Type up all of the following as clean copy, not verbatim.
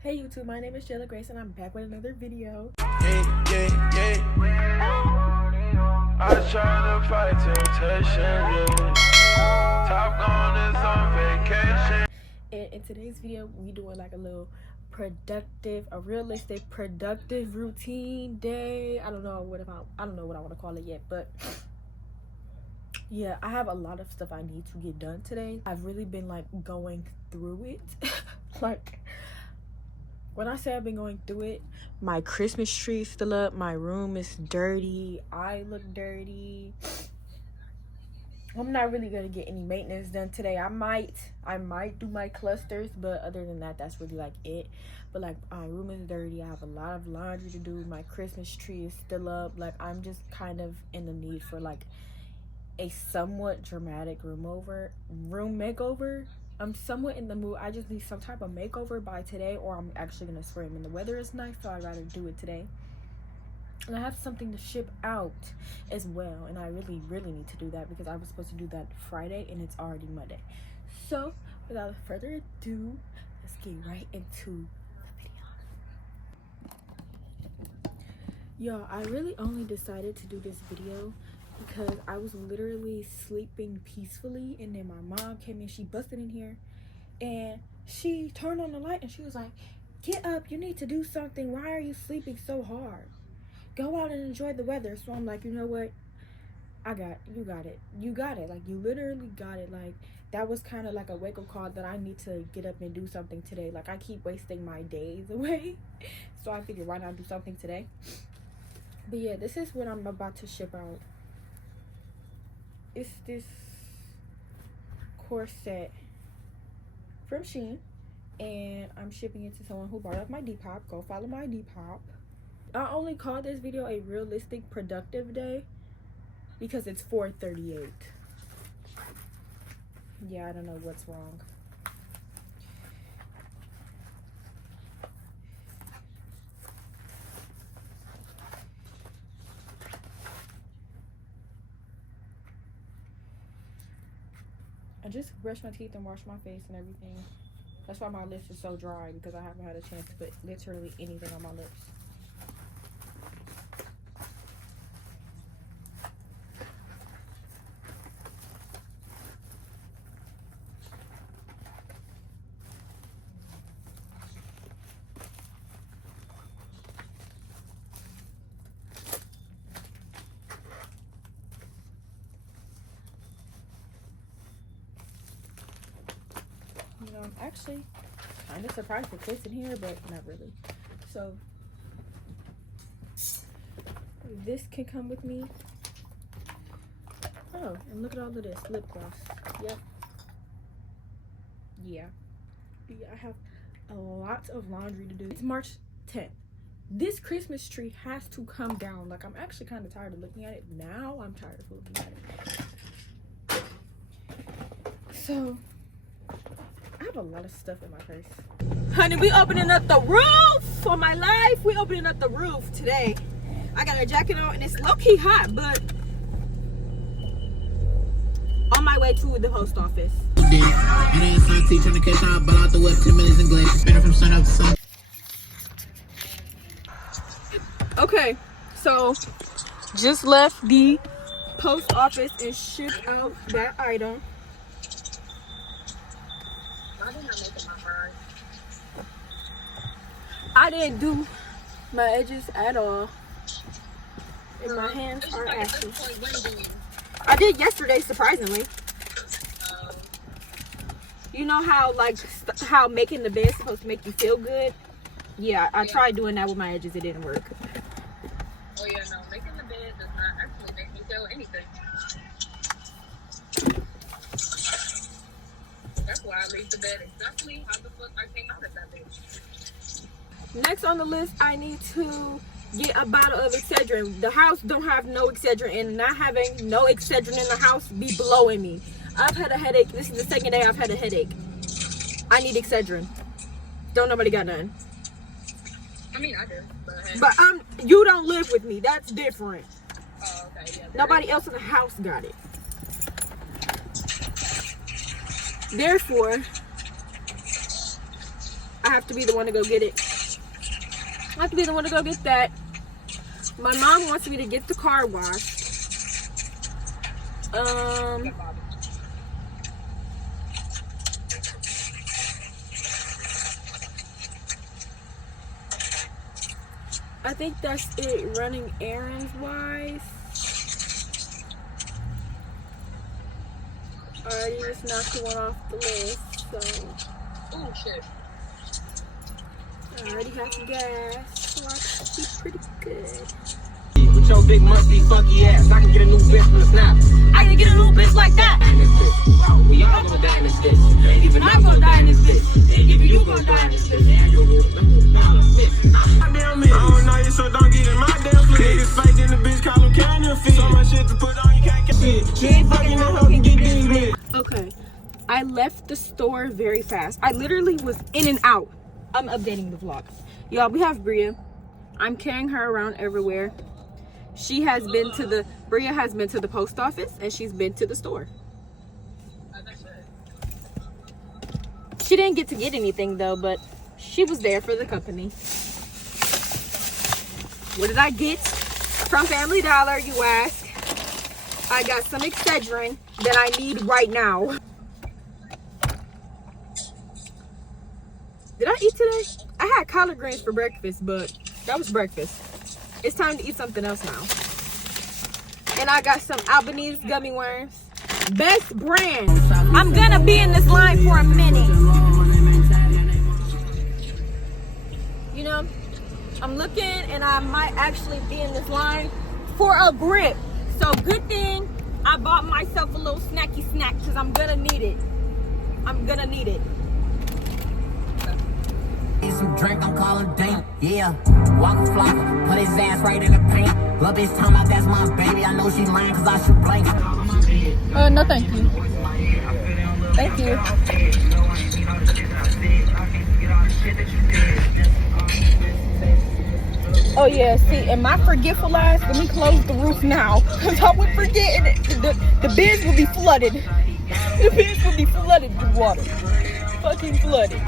Hey YouTube, my name is Jaylaa Gracee and I'm back with another video. I try to fight temptation, Top Gun is on vacation. And in today's video, we doing like a little realistic productive routine day. I don't know what I want to call it yet, but yeah, I have a lot of stuff I need to get done today. I've really been like going through it. Like, when I say I've been going through it, my Christmas tree is still up, my room is dirty, I look dirty. I'm not really gonna get any maintenance done today. I might do my clusters, but other than that, that's really like it. But like, my room is dirty, I have a lot of laundry to do, my Christmas tree is still up. Like, I'm just kind of in the need for like a somewhat dramatic room makeover. I'm somewhat in the mood. I just need some type of makeover by today, or I'm actually gonna scream. And the weather is nice, so I'd rather do it today. And I have something to ship out as well, and I really need to do that because I was supposed to do that Friday and it's already Monday. So without further ado, let's get right into the video. Y'all, I really only decided to do this video because I was literally sleeping peacefully, and then my mom came in, she busted in here and she turned on the light and she was like, "Get up, you need to do something. Why are you sleeping so hard? Go out and enjoy the weather." So I'm like, you know what, you got it, like, you literally got it. Like, that was kind of like a wake-up call that I need to get up and do something today. Like, I keep wasting my days away, so I figured, why not do something today? But yeah, this is what I'm about to ship out. It's this corset from Shein, and I'm shipping it to someone who brought up my Depop. Go follow my Depop. I only call this video a realistic productive day because it's 4:38. Yeah, I don't know what's wrong. I just brushed my teeth and washed my face and everything. That's why my lips are so dry, because I haven't had a chance to put literally anything on my lips. You know, I'm actually kind of surprised it fits in here, but not really. So this can come with me. Oh, and look at all of this lip gloss. Yep. Yeah, I have a lot of laundry to do. It's March 10th. This Christmas tree has to come down. Like, I'm actually kind of tired of looking at it now. I'm tired of looking at it. So I have a lot of stuff in my purse. Honey, we opening up the roof for my life. We opening up the roof today. I got a jacket on and it's low-key hot, but on my way to the post office. Okay, so just left the post office and shipped out that item. I didn't do my edges at all, and my hands are ashy. I did yesterday, surprisingly. You know how how making the bed is supposed to make you feel good? Yeah, I tried doing that with my edges. It didn't work. Oh yeah, no, making the bed does not actually make me feel anything. That's why I leave the bed exactly how the fuck I came out of that bed. Next on the list, I need to get a bottle of Excedrin. The house don't have no Excedrin, and not having no Excedrin in the house be blowing me. I've had a headache. This is the second day I've had a headache. I need Excedrin. Don't nobody got none. I mean, I do. But you don't live with me. That's different. Oh, okay, yeah. Nobody else in the house got it. Therefore, I have to be the one to go get it. I have to be the one to go get that. My mom wants me to get the car washed. I think that's it running errands wise. I already just knocked one off the list, so. Oh shit. I already have gas, so I should be pretty good. With your big musty funky ass, I can get a new bitch from the snap. I can get a little bitch like that. We all gonna die in this bitch. I'm gonna die in this bitch. Even you gonna die in this bitch. I don't know you, so don't get in my damn place. Niggas fake in the bitch, call them counterfeit. So much shit to put on, you can't get it. She ain't fucking that hoe can get this bitch. Okay, I left the store very fast. I literally was in and out. I'm updating the vlog. Y'all, we have Bria. I'm carrying her around everywhere. Bria has been to the post office and she's been to the store. She didn't get to get anything though, but she was there for the company. What did I get from Family Dollar, you ask? I got some Excedrin that I need right now. Did I eat today? I had collard greens for breakfast, but that was breakfast. It's time to eat something else now. And I got some Albanese gummy worms. Best brand. I'm gonna be in this line for a minute. You know, I'm looking and I might actually be in this line for a grip. So good thing I bought myself a little snacky snack because I'm gonna need it. I'm gonna need it. Some drink, I'm calling damn, yeah. Walk a flock, put his ass right in the paint. Love bitch talking about that's my baby. I know she lying cause I shoot blank. No thank you. Thank you. Oh yeah, see, and my forgetful ass, let me close the roof now. Cause I would forget and the bins will be flooded. The bins will be flooded with water. Fucking flooded.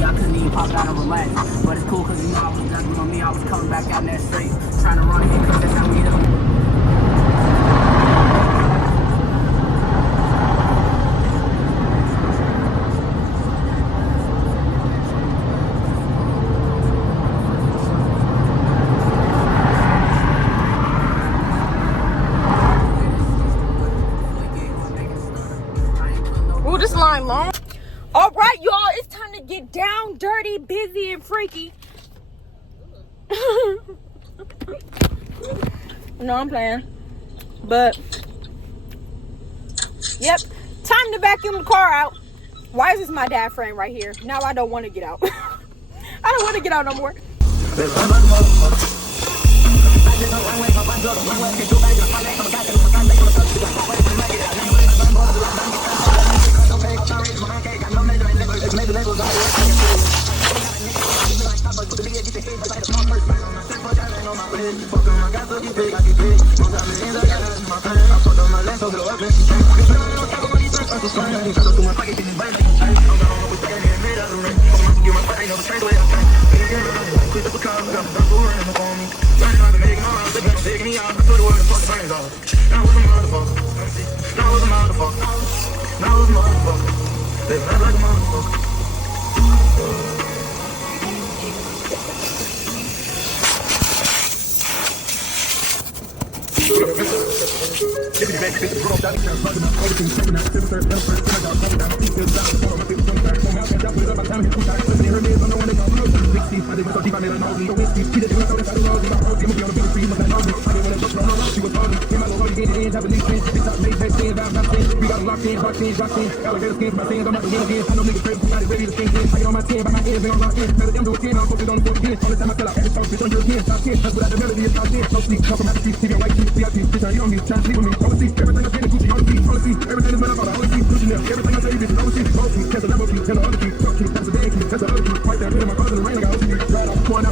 I couldn't even pop out and relax. But it's cool cause you know I was done on me. I was coming back out in that street. Trying to run again cause that's how we do. Oh, this line long. All right, y'all, it's time to get down, dirty, busy, and freaky. No, I'm playing. But, yep, time to vacuum the car out. Why is this my dad frame right here? Now I don't want to get out. I don't want to get out no more.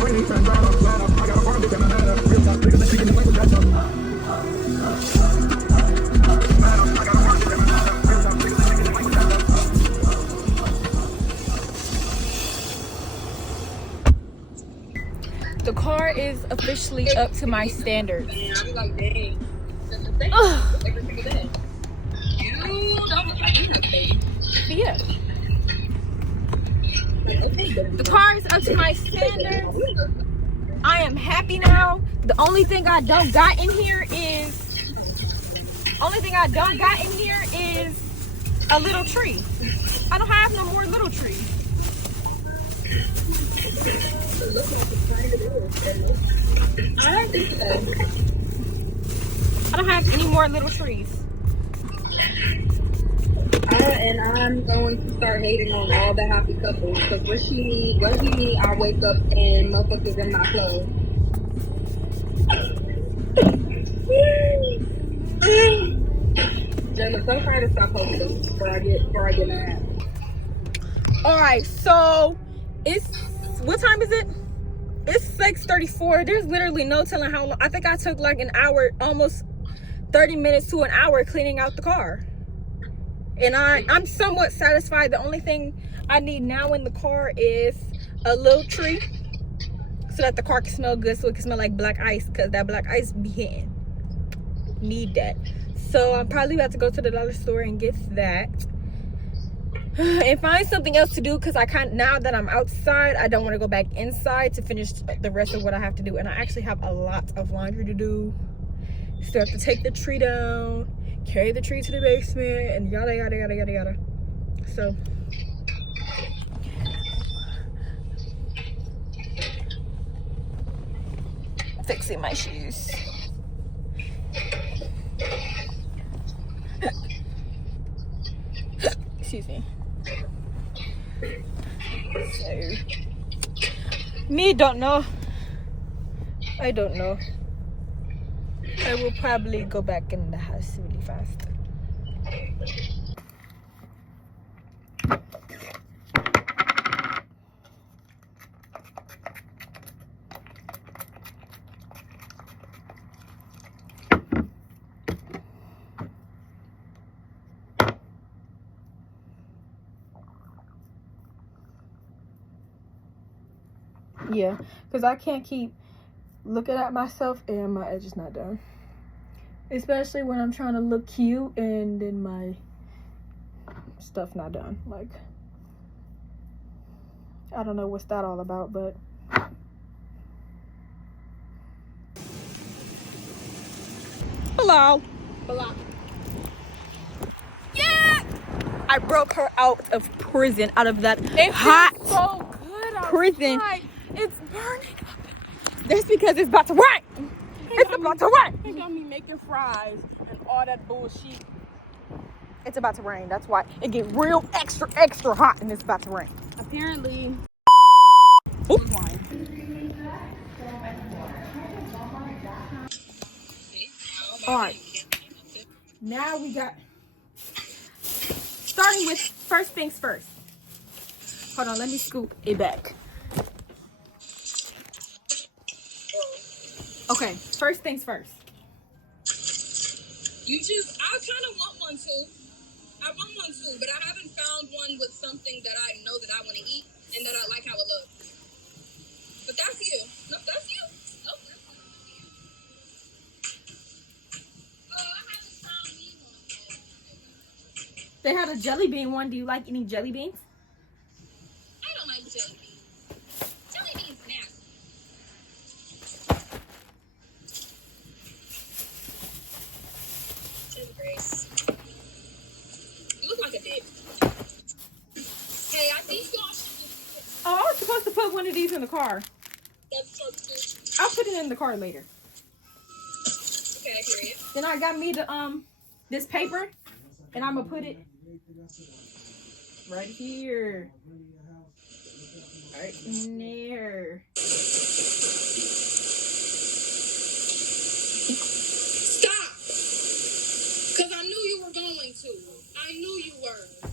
Everything car is officially up to my standards. And I'm like, dang. That's the thing. Every single day. You don't look like you have a baby. But yeah, Okay, the car is up to my standards. I am happy now. The only thing I don't got in here is a little tree. I don't have no more little trees. I don't have any more little trees. And I'm going to start hating on all the happy couples. Because what he need, I wake up and motherfuckers in my clothes. Jaylaa, so try to stop posting before I get mad. Alright, so what time is it? It's 6:34. There's literally no telling how long. I think I took like an hour, almost 30 minutes to an hour cleaning out the car. And I'm somewhat satisfied. The only thing I need now in the car is a little tree so that the car can smell good, so it can smell like black ice, because that black ice be hitting. Need that. So I'm probably about to go to the dollar store and get that and find something else to do, because now that I'm outside, I don't want to go back inside to finish the rest of what I have to do. And I actually have a lot of laundry to do. Still have to take the tree down, carry the tree to the basement, and yada yada yada yada yada. So fixing my shoes. Excuse me. So me don't know. I don't know. I will probably go back in the house really fast. Yeah, because I can't keep looking at myself and my edge is not done. Especially when I'm trying to look cute and then my stuff not done. Like, I don't know what's that all about, but hello. Yeah, I broke her out of prison, out of that hot so good prison. It's burning. That's because it's about to rain. It's about to rain. They got me making fries and all that bullshit. It's about to rain. That's why it get real extra hot and it's about to rain. Apparently. Oop. All right. Now we got, starting with first things first. Hold on, let me scoop it back. Okay, first things first. I kind of want one too. I want one too, but I haven't found one with something that I know that I want to eat and that I like how it looks. But that's you. No, that's you. Nope, that's not you. Oh, I haven't found me one yet. They had a jelly bean one. Do you like any jelly beans? I don't like jelly beans. Jelly beans nasty. Jaylaa Gracee. You look like a dick. Hey, I think y'all should just Oh, I was supposed to put one of these in the car. that's so cute. I'll put it in the car later. Okay, period. Then I got me the this paper, and I'm gonna put it right here, right in there. Stop! Because I knew you were going to. I knew you were.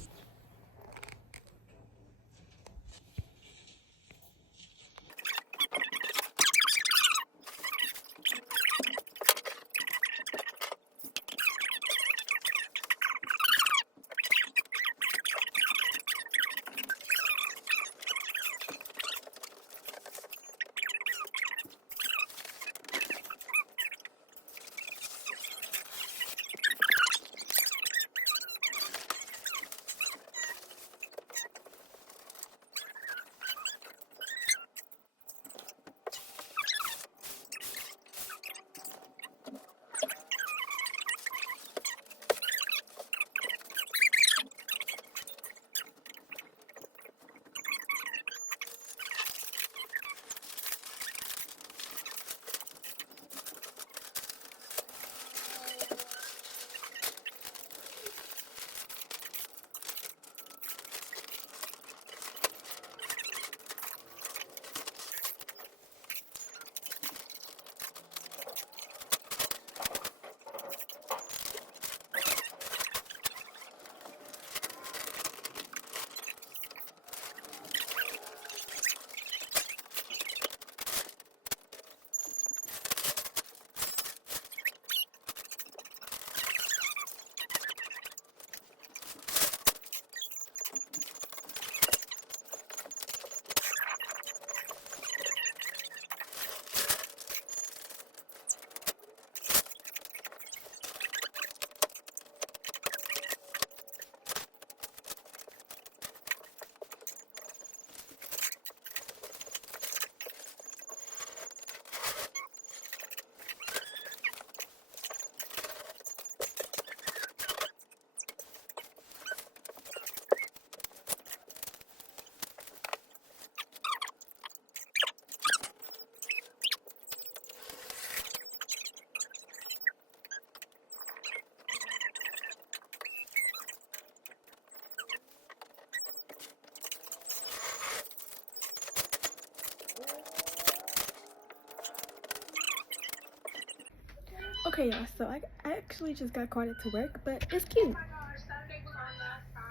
Okay, y'all, so I actually just got called into work, but it's cute.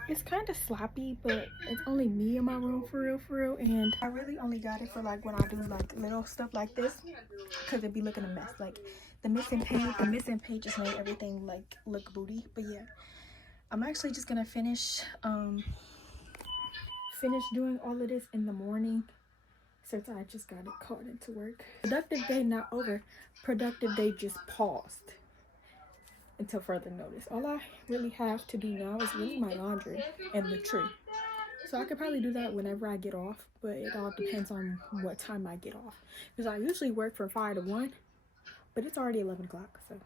It's kind of sloppy, but it's only me in my room for real, and I really only got it for like when I do like little stuff like this, because it'd be looking a mess. Like the missing paint just made everything like look booty. But yeah, I'm actually just gonna finish doing all of this in the morning, since I just got called into work. Productive day not over. Productive day just paused until further notice. All I really have to do now is really my laundry and the tree. So I could probably do that whenever I get off, but it all depends on what time I get off. Because I usually work from 5 to 1, but it's already 11 o'clock, so.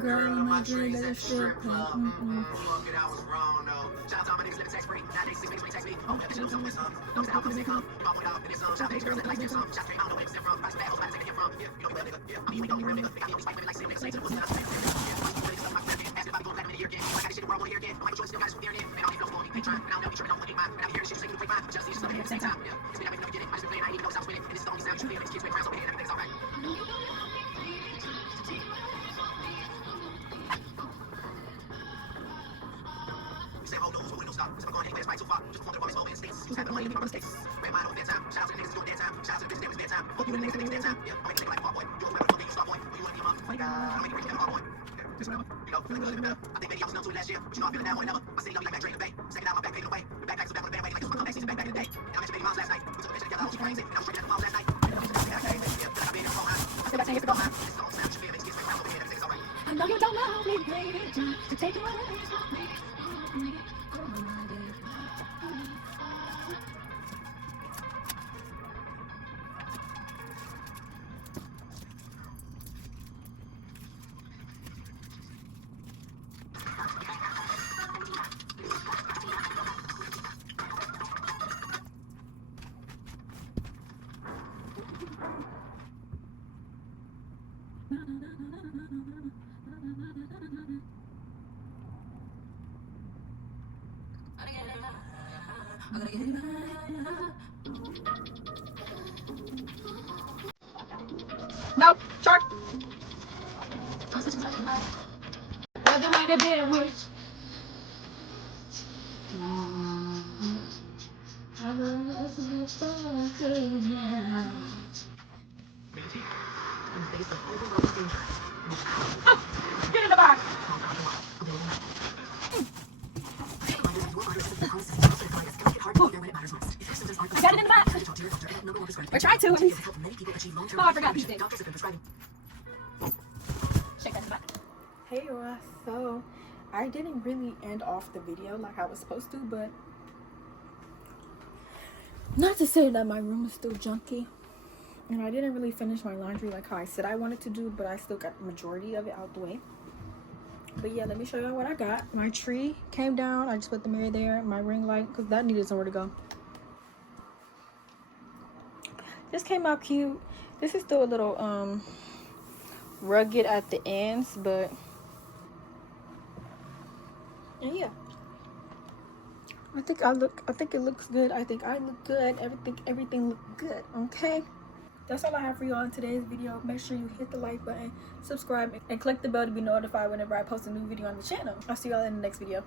Girl, my dream better still No, shark. Other way to be worse. Get in the box. Got it in the box. Or try to. Oh, I forgot. Shake that in the box. Hey y'all, so I didn't really end off the video like I was supposed to, but not to say that my room is still junky, and I didn't really finish my laundry like how I said I wanted to do, but I still got the majority of it out the way. But yeah, let me show y'all what I got. My tree came down. I just put the mirror there, my ring light, because that needed somewhere to go. This came out cute. This is still a little rugged at the ends, but and yeah, I think it looks good. I think I look good. Everything looked good. Okay, that's all I have for you all in today's video. Make sure you hit the like button, subscribe, and click the bell to be notified whenever I post a new video on the channel. I'll see y'all in the next video.